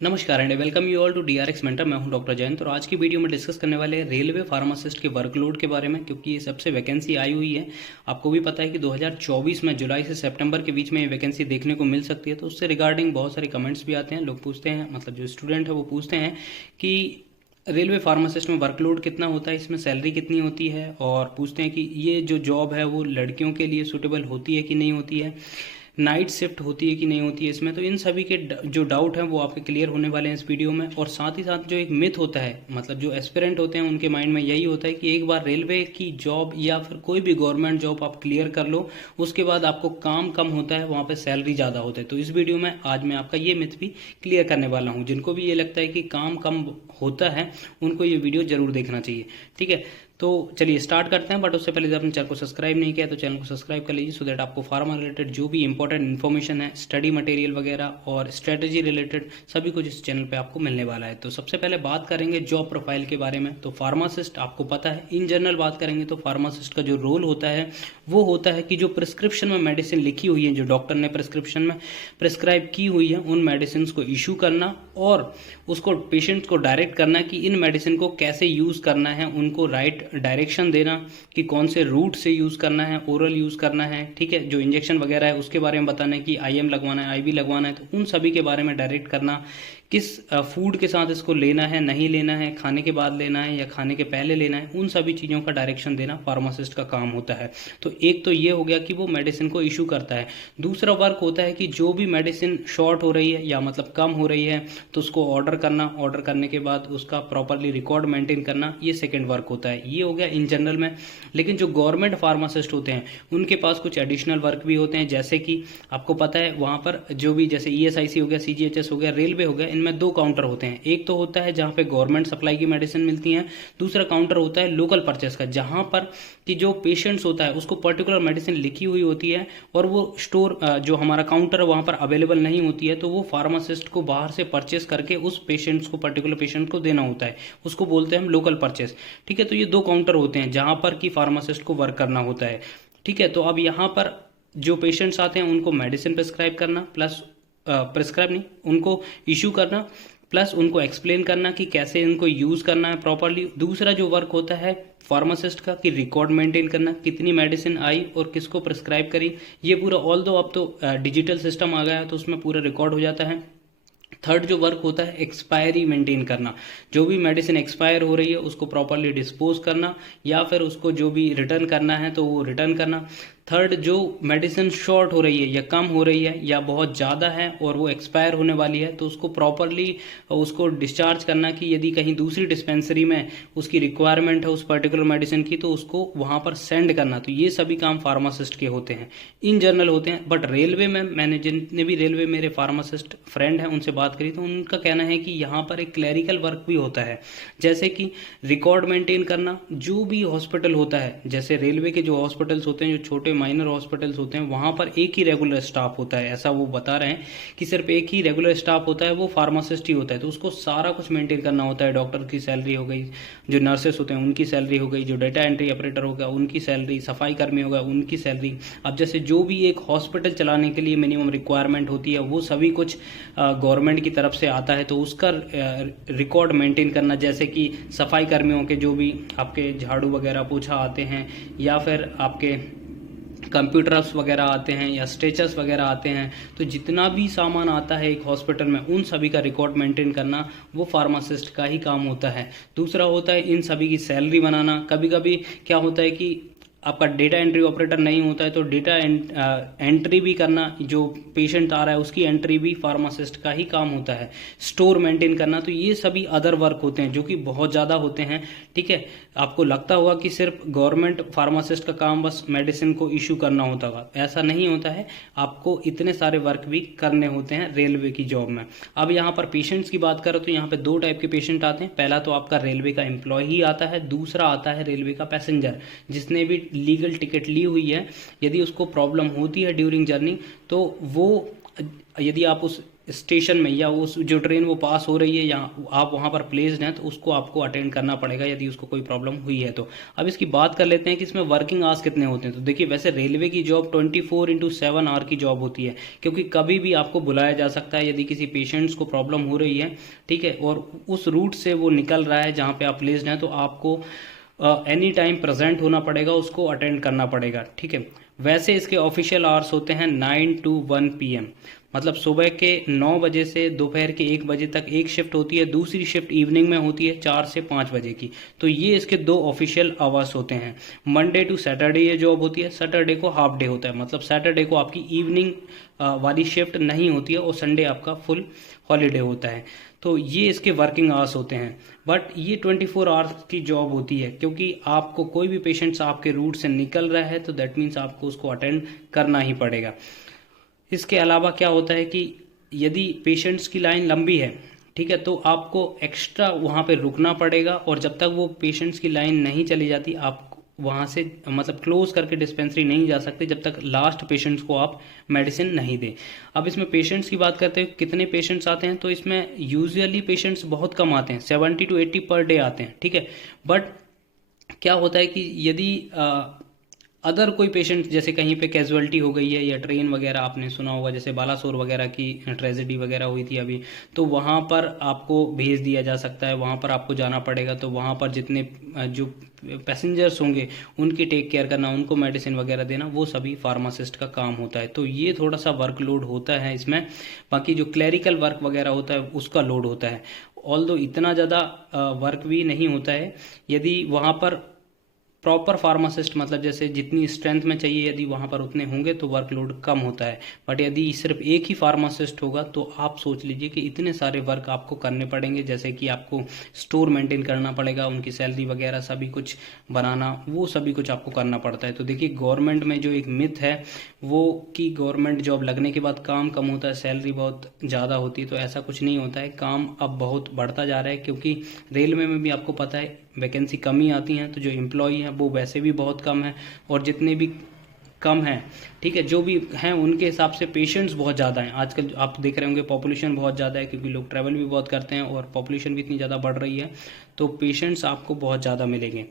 नमस्कार and welcome you all to DRX mentor. मैं हूं डॉक्टर जयंत और आज की वीडियो में डिस्कस करने वाले हैं रेलवे फार्मासिस्ट के वर्कलोड के बारे में, क्योंकि ये सबसे वैकेंसी आई हुई है। आपको भी पता है कि 2024 में जुलाई से सितंबर के बीच में ये वैकेंसी देखने को मिल सकती है। तो उससे रिगार्डिंग बहुत सारे कमेंट्स भी आते हैं। लोग पूछते हैं, मतलब जो स्टूडेंट है वो पूछते हैं कि रेलवे फार्मासिस्ट में वर्कलोड कितना होता है, इसमें सैलरी कितनी होती है, और पूछते हैं कि ये जो जॉब है वो लड़कियों के लिए सूटेबल होती है कि नहीं होती है, नाइट शिफ्ट होती है कि नहीं होती है इसमें। तो इन सभी के जो डाउट हैं वो आपके क्लियर होने वाले हैं इस वीडियो में। और साथ ही साथ जो एक मिथ होता है, मतलब जो एस्पिरेंट होते हैं उनके माइंड में यही होता है कि एक बार रेलवे की जॉब या फिर कोई भी गवर्नमेंट जॉब आप क्लियर कर लो, उसके बाद आपको काम कम होता है, वहाँ पे सैलरी ज़्यादा होता है। तो इस वीडियो में आज मैं आपका ये मिथ भी क्लियर करने वाला हूँ। जिनको भी ये लगता है कि काम कम होता है उनको ये वीडियो जरूर देखना चाहिए। ठीक है, तो चलिए स्टार्ट करते हैं। बट उससे पहले, जब आपने चैनल को सब्सक्राइब नहीं किया तो चैनल को सब्सक्राइब कर लीजिए, सो दैट आपको फार्मा रिलेटेड जो भी इंपॉर्टेंट इन्फॉर्मेशन है, स्टडी मटेरियल वगैरह और स्ट्रेटेजी रिलेटेड सभी कुछ इस चैनल पे आपको मिलने वाला है। तो सबसे पहले बात करेंगे जॉब प्रोफाइल के बारे में। तो फार्मासिस्ट आपको पता है, इन जनरल बात करेंगे तो फार्मासिस्ट का जो रोल होता है वो होता है कि जो प्रिस्क्रिप्शन में मेडिसिन लिखी हुई है, जो डॉक्टर ने प्रिस्क्रिप्शन में प्रिस्क्राइब की हुई है, उन मेडिसिन को इशू करना और उसको पेशेंट को डायरेक्ट करना कि इन मेडिसिन को कैसे यूज़ करना है, उनको राइट डायरेक्शन देना कि कौन से रूट से यूज़ करना है, ओरल यूज़ करना है, ठीक है, जो इंजेक्शन वगैरह है उसके बारे में बताना है कि आईएम लगवाना है, आईवी लगवाना है, तो उन सभी के बारे में डायरेक्ट करना। किस फूड के साथ इसको लेना है, नहीं लेना है, खाने के बाद लेना है या खाने के पहले लेना है, उन सभी चीज़ों का डायरेक्शन देना फार्मासिस्ट का काम होता है। तो एक तो ये हो गया कि वो मेडिसिन को इशू करता है। दूसरा वर्क होता है कि जो भी मेडिसिन शॉर्ट हो रही है या मतलब कम हो रही है तो उसको ऑर्डर करना, ऑर्डर करने के बाद उसका प्रॉपरली रिकॉर्ड मेंटेन करना, ये सेकेंड वर्क होता है। ये हो गया इन जनरल में। लेकिन जो गवर्नमेंट फार्मासिस्ट होते हैं उनके पास कुछ एडिशनल वर्क भी होते हैं, जैसे कि आपको पता है वहाँ पर जो भी, जैसे ईएसआईसी हो गया, सीजीएचएस हो गया, रेलवे हो गया, इनमें दो काउंटर होते हैं। एक तो होता है जहाँ पे गवर्नमेंट सप्लाई की मेडिसिन मिलती है, दूसरा काउंटर होता है लोकल परचेस का, जहाँ पर कि जो पेशेंट्स होता है उसको पर्टिकुलर मेडिसिन लिखी हुई होती है और वो स्टोर जो हमारा काउंटर है वहाँ पर अवेलेबल नहीं होती है, तो वो फार्मासिस्ट को बाहर से परचेस करके उस पेशेंट्स को, पर्टिकुलर पेशेंट को देना होता है। उसको बोलते हैं हम लोकल परचेस। ठीक है, तो ये दो काउंटर होते हैं जहाँ पर कि फार्मासिस्ट को वर्क करना होता है। ठीक है, तो अब यहाँ पर जो पेशेंट्स आते हैं उनको मेडिसिन प्रिस्क्राइब करना, प्लस प्रिस्क्राइब नहीं, उनको इशू करना, प्लस उनको एक्सप्लेन करना कि कैसे इनको यूज़ करना है प्रॉपरली। दूसरा जो वर्क होता है फार्मासिस्ट का कि रिकॉर्ड मेंटेन करना, कितनी मेडिसिन आई और किसको प्रिस्क्राइब करी, ये पूरा। ऑल दो अब तो डिजिटल सिस्टम आ गया है तो उसमें पूरा रिकॉर्ड हो जाता है। थर्ड जो वर्क होता है एक्सपायरी मेंटेन करना, जो भी मेडिसिन एक्सपायर हो रही है उसको प्रॉपरली डिस्पोज करना या फिर उसको जो भी रिटर्न करना है तो वो रिटर्न करना। थर्ड, जो मेडिसिन शॉर्ट हो रही है या कम हो रही है या बहुत ज़्यादा है और वो एक्सपायर होने वाली है तो उसको प्रॉपरली उसको डिस्चार्ज करना कि यदि कहीं दूसरी डिस्पेंसरी में उसकी रिक्वायरमेंट है उस पर्टिकुलर मेडिसिन की तो उसको वहाँ पर सेंड करना। तो ये सभी काम फार्मासिस्ट के होते हैं, इन जनरल होते हैं। बट रेलवे में, मैंने जितने भी रेलवे मेरे फार्मासिस्ट फ्रेंड हैं उनसे बात करी तो उनका कहना है कि यहाँ पर एक क्लैरिकल वर्क भी होता है, जैसे कि रिकॉर्ड मेंटेन करना। जो भी हॉस्पिटल होता है, जैसे रेलवे के जो हॉस्पिटल्स होते हैं, जो छोटे माइनर हॉस्पिटल्स होते हैं, वहां पर एक ही रेगुलर स्टाफ होता है, ऐसा वो बता रहे हैं कि सिर्फ एक ही रेगुलर स्टाफ होता है, वो फार्मासिस्ट ही होता है। तो उसको सारा कुछ मेंटेन करना होता है। डॉक्टर की सैलरी हो गई, जो नर्सेस होते हैं उनकी सैलरी हो गई, जो डेटा एंट्री ऑपरेटर होगा उनकी सैलरी, सफाई कर्मी होगा उनकी सैलरी। अब जैसे जो भी एक हॉस्पिटल चलाने के लिए मिनिमम रिक्वायरमेंट होती है वो सभी कुछ गवर्नमेंट की तरफ से आता है, तो उसका रिकॉर्ड मेंटेन करना, जैसे कि सफाई कर्मियों के जो भी आपके झाड़ू वगैरह पोछा आते हैं या फिर आपके कंप्यूटर्स वगैरह आते हैं या स्ट्रेचर्स वगैरह आते हैं, तो जितना भी सामान आता है एक हॉस्पिटल में उन सभी का रिकॉर्ड मेंटेन करना वो फार्मासिस्ट का ही काम होता है। दूसरा होता है इन सभी की सैलरी बनाना। कभी कभी क्या होता है कि आपका डेटा एंट्री ऑपरेटर नहीं होता है तो डेटा एंट्री भी करना, जो पेशेंट आ रहा है उसकी एंट्री भी फार्मासिस्ट का ही काम होता है। स्टोर मेंटेन करना, तो ये सभी अदर वर्क होते हैं जो कि बहुत ज़्यादा होते हैं। ठीक है, आपको लगता होगा कि सिर्फ गवर्नमेंट फार्मासिस्ट का काम बस मेडिसिन को इशू करना होता होगा, ऐसा नहीं होता है। आपको इतने सारे वर्क भी करने होते हैं रेलवे की जॉब में। अब यहाँ पर पेशेंट्स की बात करें तो यहाँ पे दो टाइप के पेशेंट आते हैं। पहला तो आपका रेलवे का एम्प्लॉय आता है, दूसरा आता है रेलवे का पैसेंजर, जिसने भी लीगल टिकट ली हुई है। यदि उसको प्रॉब्लम होती है ड्यूरिंग जर्नी तो वो, यदि आप उस स्टेशन में या उस जो ट्रेन वो पास हो रही है या आप वहाँ पर प्लेस्ड हैं तो उसको आपको अटेंड करना पड़ेगा यदि उसको कोई प्रॉब्लम हुई है तो। अब इसकी बात कर लेते हैं कि इसमें वर्किंग आवर्स कितने होते हैं। तो देखिए वैसे रेलवे की जॉब 24/7 आवर की जॉब होती है, क्योंकि कभी भी आपको बुलाया जा सकता है यदि किसी पेशेंट्स को प्रॉब्लम हो रही है, ठीक है, और उस रूट से वो निकल रहा है जहाँ पे आप प्लेस्ड हैं, तो आपको एनी टाइम प्रेजेंट होना पड़ेगा, उसको अटेंड करना पड़ेगा, ठीक है। वैसे इसके ऑफिशियल आवर्स होते हैं 9 to 1 PM, मतलब सुबह के 9 बजे से दोपहर के 1 बजे तक एक शिफ्ट होती है, दूसरी शिफ्ट इवनिंग में होती है 4 से 5 बजे की। तो ये इसके 2 ऑफिशियल आवर्स होते हैं। मंडे टू सैटरडे ये जॉब होती है, सैटरडे को हाफ डे होता है, मतलब सैटरडे को आपकी इवनिंग वाली शिफ्ट नहीं होती है और संडे आपका फुल हॉलीडे होता है। तो ये इसके वर्किंग आवर्स होते हैं। बट ये 24 आवर्स की जॉब होती है, क्योंकि आपको कोई भी पेशेंट्स आपके रूट से निकल रहा है तो दैट मीन्स आपको उसको अटेंड करना ही पड़ेगा। इसके अलावा क्या होता है कि यदि पेशेंट्स की लाइन लंबी है, ठीक है, तो आपको एक्स्ट्रा वहाँ पे रुकना पड़ेगा, और जब तक वो पेशेंट्स की लाइन नहीं चली जाती आप वहाँ से मतलब क्लोज करके डिस्पेंसरी नहीं जा सकते जब तक लास्ट पेशेंट्स को आप मेडिसिन नहीं दें। अब इसमें पेशेंट्स की बात करते हैं कितने पेशेंट्स आते हैं, तो इसमें यूजुअली पेशेंट्स बहुत कम आते हैं, 70 to 80 पर डे आते हैं, ठीक है। बट क्या होता है कि यदि अदर कोई पेशेंट जैसे कहीं पे कैजुअलिटी हो गई है या ट्रेन वगैरह आपने सुना होगा जैसे बालासोर वगैरह की ट्रेजेडी वगैरह हुई थी अभी, तो वहाँ पर आपको भेज दिया जा सकता है, वहाँ पर आपको जाना पड़ेगा। तो वहाँ पर जितने जो पैसेंजर्स होंगे उनकी टेक केयर करना, उनको मेडिसिन वगैरह देना, वो सभी फार्मासिस्ट का काम होता है। तो ये थोड़ा सा वर्कलोड होता है इसमें। बाकी जो क्लैरिकल वर्क वगैरह होता है उसका लोड होता है, ऑल्दो इतना ज़्यादा वर्क भी नहीं होता है। यदि वहाँ पर प्रॉपर फार्मासिस्ट मतलब जैसे जितनी स्ट्रेंथ में चाहिए यदि वहाँ पर उतने होंगे तो वर्कलोड कम होता है। बट यदि सिर्फ एक ही फार्मासिस्ट होगा तो आप सोच लीजिए कि इतने सारे वर्क आपको करने पड़ेंगे, जैसे कि आपको स्टोर मेंटेन करना पड़ेगा, उनकी सैलरी वगैरह सभी कुछ बनाना, वो सभी कुछ आपको करना पड़ता है। तो देखिए गवर्नमेंट में जो एक मिथ है वो कि गवर्नमेंट जॉब लगने के बाद काम कम होता है, सैलरी बहुत ज़्यादा होती है, तो ऐसा कुछ नहीं होता है। काम अब बहुत बढ़ता जा रहा है, क्योंकि रेलवे में भी आपको पता है वैकेंसी कमी आती हैं, तो जो एम्प्लॉई हैं वो वैसे भी बहुत कम है, और जितने भी कम हैं, ठीक है, जो भी हैं उनके हिसाब से पेशेंट्स बहुत ज़्यादा हैं। आजकल आप देख रहे होंगे पॉपुलेशन बहुत ज़्यादा है, क्योंकि लोग ट्रैवल भी बहुत करते हैं और पॉपुलेशन भी इतनी ज़्यादा बढ़ रही है, तो पेशेंट्स आपको बहुत ज़्यादा मिलेंगे।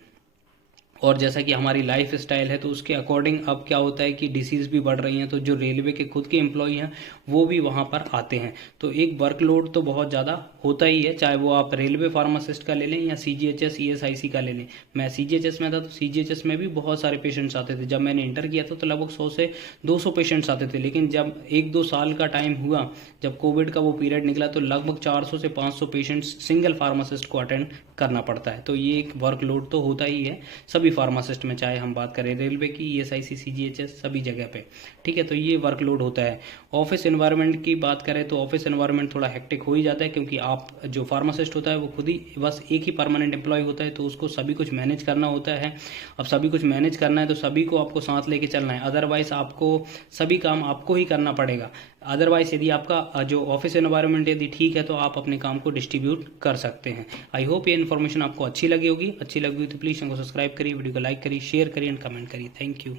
और जैसा कि हमारी लाइफ स्टाइल है तो उसके अकॉर्डिंग अब क्या होता है कि डिसीज़ भी बढ़ रही हैं, तो जो रेलवे के खुद के एम्प्लॉई हैं वो भी वहाँ पर आते हैं। तो एक वर्कलोड तो बहुत ज़्यादा होता ही है, चाहे वो आप रेलवे फार्मासिस्ट का ले लें या CGHS ESIC का ले लें। मैं CGHS में था तो CGHS में भी बहुत सारे पेशेंट्स आते थे। जब मैंने इंटर किया था तो लगभग 100 से 200 पेशेंट्स आते थे, लेकिन जब 1-2 साल का टाइम हुआ, जब कोविड का वो पीरियड निकला, तो लगभग 400 से 500 पेशेंट्स सिंगल फार्मासिस्ट को अटेंड करना पड़ता है। तो ये एक वर्कलोड तो होता ही है सभी फार्मासिस्ट में, चाहे हम बात करें रेलवे की, ESIC, CGHS, सभी जगह पे, ठीक है। तो ये वर्कलोड होता है। ऑफिस एनवायरनमेंट की बात करें तो ऑफिस एनवायरनमेंट थोड़ा हेक्टिक हो ही जाता है, क्योंकि आप जो फार्मासिस्ट होता है वो खुद ही बस एक ही परमानेंट एम्प्लॉय होता है, तो उसको सभी कुछ मैनेज करना होता है। अब सभी कुछ मैनेज करना है तो सभी को आपको साथ लेके चलना है, अदरवाइज आपको सभी काम आपको ही करना पड़ेगा। अदरवाइज यदि आपका जो ऑफिस एनवायरनमेंट यदि ठीक है तो आप अपने काम को डिस्ट्रीब्यूट कर सकते हैं। आई होप ये इन्फॉर्मेशन आपको अच्छी लगी होगी। अच्छी लगी हुई तो प्लीज़ चैनल को सब्सक्राइब करिए, वीडियो को लाइक करिए, शेयर करिए एंड कमेंट करिए। Thank you.